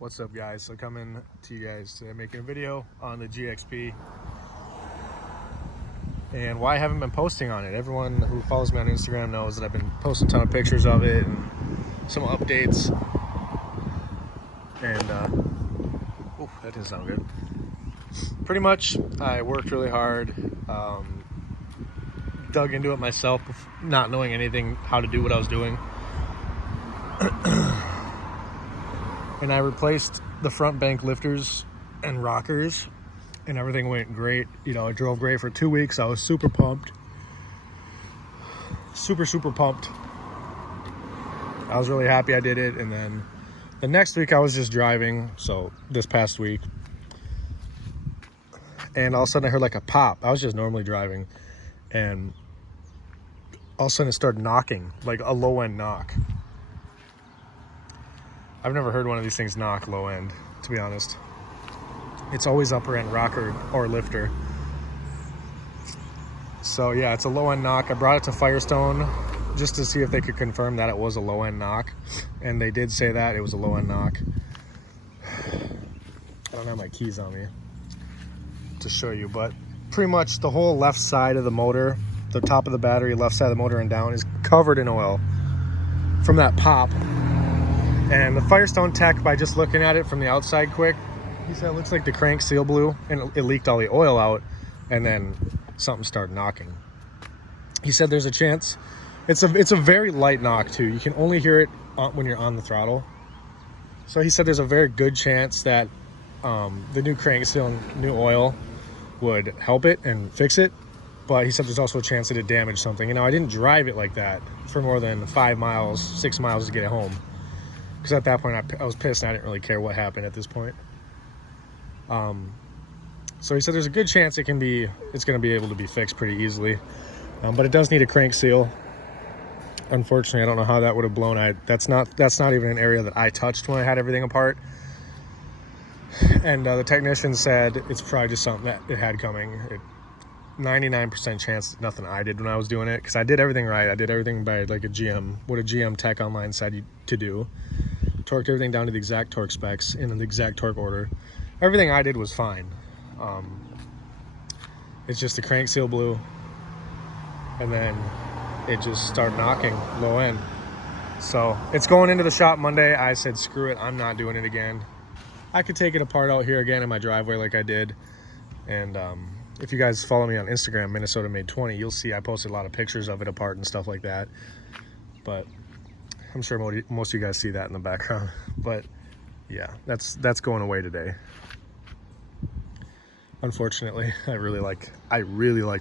What's up, guys? So coming to you guys today making a video on the GXP and why I haven't been posting on it. Everyone who follows me on Instagram knows that I've been posting a ton of pictures of it and some updates, and oh, that didn't sound good. Pretty much I worked really hard, dug into it myself, not knowing anything how to do what I was doing. And I replaced the front bank lifters and rockers, and everything went great. You know, it drove great for 2 weeks. I was super pumped. Super pumped. I was really happy I did it. And then the next week I was just driving. So this past week. And all of a sudden I heard like a pop. I was just normally driving. And all of a sudden it started knocking, like a low end knock. I've never heard one of these things knock low end, to be honest. It's always upper end rocker or lifter. So yeah, it's a low end knock. I brought it to Firestone just to see if they could confirm that it was a low end knock. And they did say that it was a low end knock. I don't have my keys on me to show you, but pretty much the whole left side of the motor, the top of the battery, left side of the motor and down, is covered in oil from that pop. And the Firestone tech, by just looking at it from the outside quick, he said it looks like the crank seal blew and it leaked all the oil out, and then something started knocking. He said there's a chance. It's a very light knock too. You can only hear it when you're on the throttle. So he said there's a very good chance that the new crank seal and new oil would help it and fix it. But he said there's also a chance that it damaged something. You know, I didn't drive it like that for more than 5 miles, 6 miles to get it home. Because at that point, I was pissed and I didn't really care what happened at this point. So he said there's a good chance it's going to be able to be fixed pretty easily. But it does need a crank seal. Unfortunately, I don't know how that would have blown. That's not even an area that I touched when I had everything apart. And the technician said it's probably just something that it had coming. 99% chance it's nothing I did when I was doing it, because I did everything right. I did everything by like a GM, what a GM tech online said to do. Torqued everything down to the exact torque specs in the exact torque order. Everything I did was fine. It's just the crank seal blew, and then it just started knocking low end. So it's going into the shop Monday. I said screw it, I'm not doing it again. I could take it apart out here again in my driveway like I did. And if you guys follow me on Instagram, Minnesota Made 20, you'll see I posted a lot of pictures of it apart and stuff like that. But I'm sure most of you guys see that in the background. But yeah, that's going away today. Unfortunately, I really like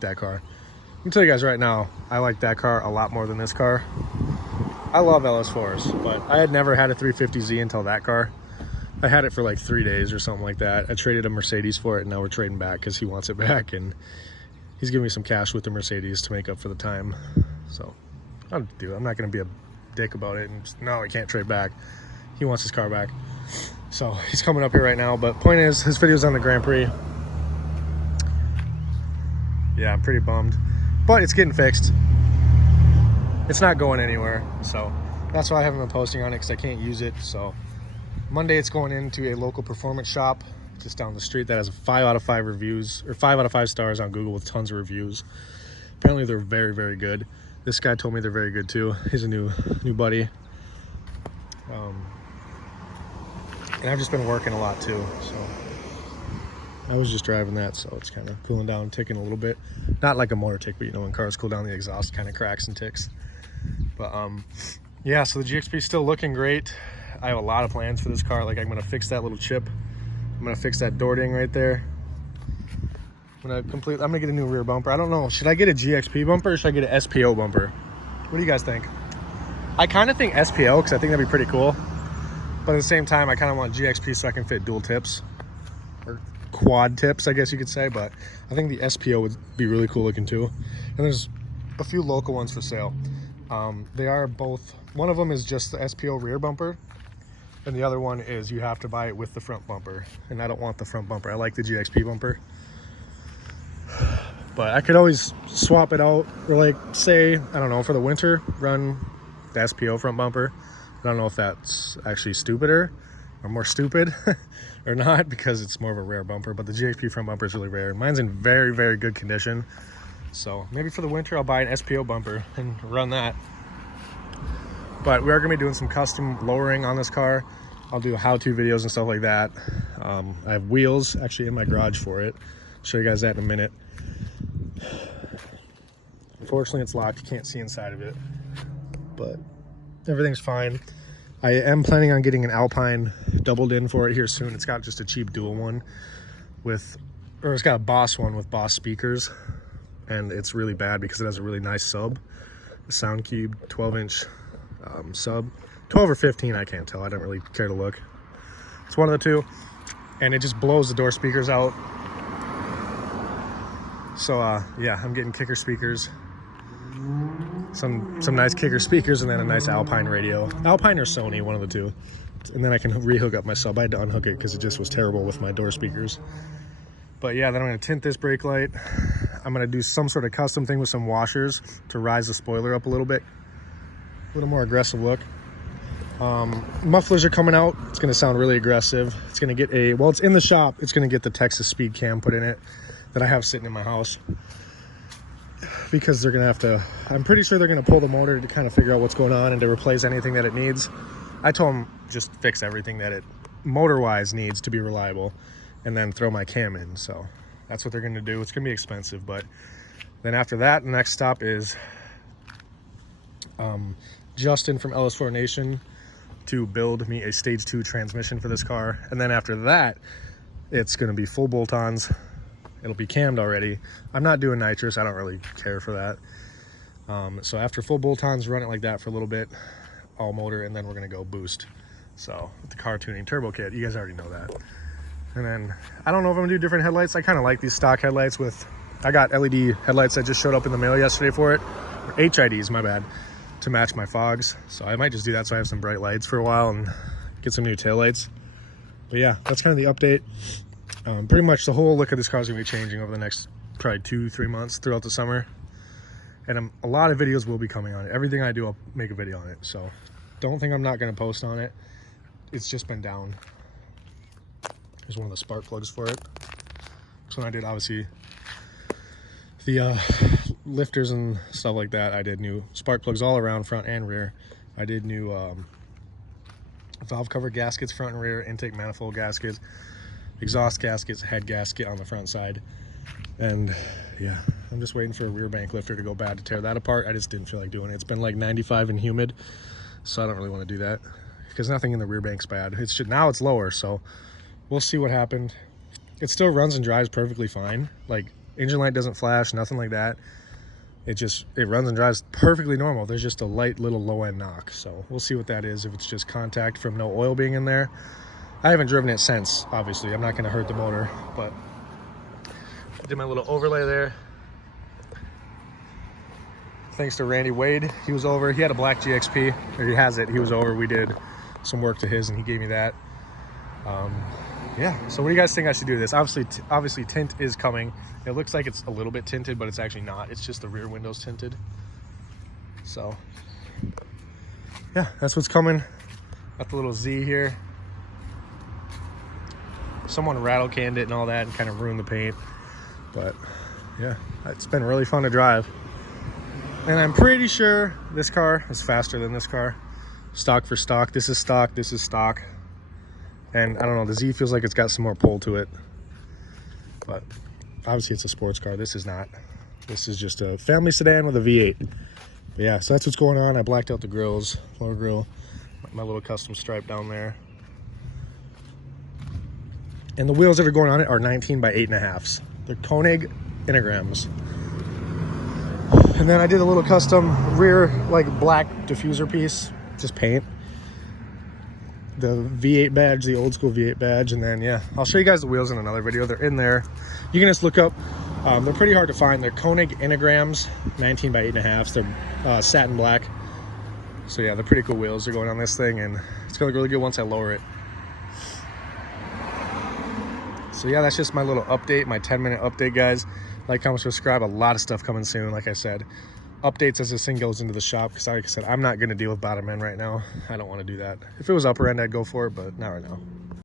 that car. I can tell you guys right now, I like that car a lot more than this car. I love LS4s, but I had never had a 350Z until that car. I had it for like 3 days or something like that. I traded a Mercedes for it, and now we're trading back because he wants it back, and he's giving me some cash with the Mercedes to make up for the time. So I'm not going to be a dick about it and just, no, I can't trade back. He wants his car back. So he's coming up here right now, but point is, his video's on the Grand Prix. Yeah, I'm pretty bummed, but it's getting fixed. It's not going anywhere, so that's why I haven't been posting on it, because I can't use it. So Monday it's going into a local performance shop just down the street that has 5 out of 5 reviews, or 5 out of 5 stars on Google with tons of reviews. Apparently they're very, very good. This guy told me they're very good too. He's a new buddy. And I've just been working a lot too, so I was just driving that, so it's kind of cooling down, ticking a little bit. Not like a motor tick, but you know, when cars cool down, the exhaust kind of cracks and ticks. But yeah, so the GXP is still looking great. I have a lot of plans for this car. Like, I'm gonna fix that little chip. I'm gonna fix that door ding right there. I'm gonna get a new rear bumper. I don't know, should I get a GXP bumper or should I get an SPO bumper? What do you guys think? I kind of think SPO, because I think that'd be pretty cool. But at the same time, I kind of want GXP so I can fit dual tips, or quad tips, I guess you could say. But I think the SPO would be really cool looking too. And there's a few local ones for sale. They are both, one of them is just the SPO rear bumper, and the other one is you have to buy it with the front bumper. And I don't want the front bumper. I like the GXP bumper. But I could always swap it out, or like, say, I don't know, for the winter, run the SPO front bumper. I don't know if that's actually stupider, or more stupid or not, because it's more of a rare bumper. But the GXP front bumper is really rare. Mine's in very, very good condition. So maybe for the winter, I'll buy an SPO bumper and run that. But we are gonna be doing some custom lowering on this car. I'll do how-to videos and stuff like that. I have wheels actually in my garage for it. I'll show you guys that in a minute. Unfortunately, it's locked. You can't see inside of it, but everything's fine. I am planning on getting an Alpine doubled in for it here soon. It's got just a cheap dual one with, or it's got a Boss one with Boss speakers, and it's really bad because it has a really nice sub, a Sound Cube 12-inch sub. 12 or 15, I can't tell. I don't really care to look. It's one of the two, and it just blows the door speakers out. So yeah, I'm getting kicker speakers, some nice kicker speakers, and then a nice Alpine radio. Alpine or Sony, one of the two. And then I can re-hook up my sub. I had to unhook it because it just was terrible with my door speakers. But yeah, then I'm going to tint this brake light. I'm going to do some sort of custom thing with some washers to rise the spoiler up a little bit. A little more aggressive look. Mufflers are coming out. It's going to sound really aggressive. It's going to get a, well, it's in the shop. It's going to get the Texas Speed Cam put in it that I have sitting in my house, because they're going to have to, I'm pretty sure they're going to pull the motor to kind of figure out what's going on and to replace anything that it needs. I told them just fix everything that it motor-wise needs to be reliable, and then throw my cam in. So that's what they're going to do. It's going to be expensive, but then after that, the next stop is Justin from LS4 Nation to build me a stage 2 transmission for this car. And then after that, it's going to be full bolt-ons. It'll be cammed already. I'm not doing nitrous. I don't really care for that. So after full bolt-ons, run it like that for a little bit, all motor, and then we're going to go boost. So with the car tuning turbo kit, you guys already know that. And then I don't know if I'm going to do different headlights. I kind of like these stock headlights with, I got LED headlights that just showed up in the mail yesterday for it. Or HIDs, my bad, to match my fogs. So I might just do that so I have some bright lights for a while and get some new taillights. But yeah, that's kind of the update. Pretty much the whole look of this car is going to be changing over the next probably 2-3 months throughout the summer. And a lot of videos will be coming on it. Everything I do, I'll make a video on it. So don't think I'm not going to post on it. It's just been down. Here's one of the spark plugs for it. So when I did, obviously, the lifters and stuff like that, I did new spark plugs all around, front and rear. I did new valve cover gaskets, front and rear, intake manifold gaskets, exhaust gaskets, head gasket on the front side. And yeah, I'm just waiting for a rear bank lifter to go bad to tear that apart. I just didn't feel like doing it. It's been like 95 and humid, so I don't really want to do that because nothing in the rear bank's bad. It's just, now it's lower, so we'll see what happened. It still runs and drives perfectly fine. Like, engine light doesn't flash, nothing like that. It runs and drives perfectly normal. There's just a light little low end knock. So we'll see what that is, if it's just contact from no oil being in there. I haven't driven it since, obviously. I'm not going to hurt the motor, but I did my little overlay there. Thanks to Randy Wade. He was over. He had a black GXP, or he has it. He was over. We did some work to his, and he gave me that. Yeah, so what do you guys think I should do this? Obviously tint is coming. It looks like it's a little bit tinted, but it's actually not. It's just the rear windows tinted. So yeah, that's what's coming. Got the little Z here. Someone rattle canned it and all that and kind of ruined the paint. But yeah, it's been really fun to drive. And I'm pretty sure this car is faster than this car. Stock for stock. This is stock, this is stock. And I don't know, the Z feels like it's got some more pull to it. But obviously it's a sports car. This is not. This is just a family sedan with a V8. But yeah, so that's what's going on. I blacked out the grills, lower grill, my little custom stripe down there. And the wheels that are going on it are 19 by 8.5s. They're Koenig Integrams. And then I did a little custom rear, like, black diffuser piece, just paint. The V8 badge, the old school V8 badge, and then yeah, I'll show you guys the wheels in another video. They're in there. You can just look up. They're pretty hard to find. They're Koenig Integrams, 19 by 8.5s. They're satin black. So yeah, they're pretty cool wheels. They're going on this thing, and it's gonna look really good once I lower it. So yeah, that's just my little update, my 10-minute update, guys. Like, comment, subscribe. A lot of stuff coming soon, like I said. Updates as this thing goes into the shop, because like I said, I'm not going to deal with bottom end right now. I don't want to do that. If it was upper end, I'd go for it, but not right now.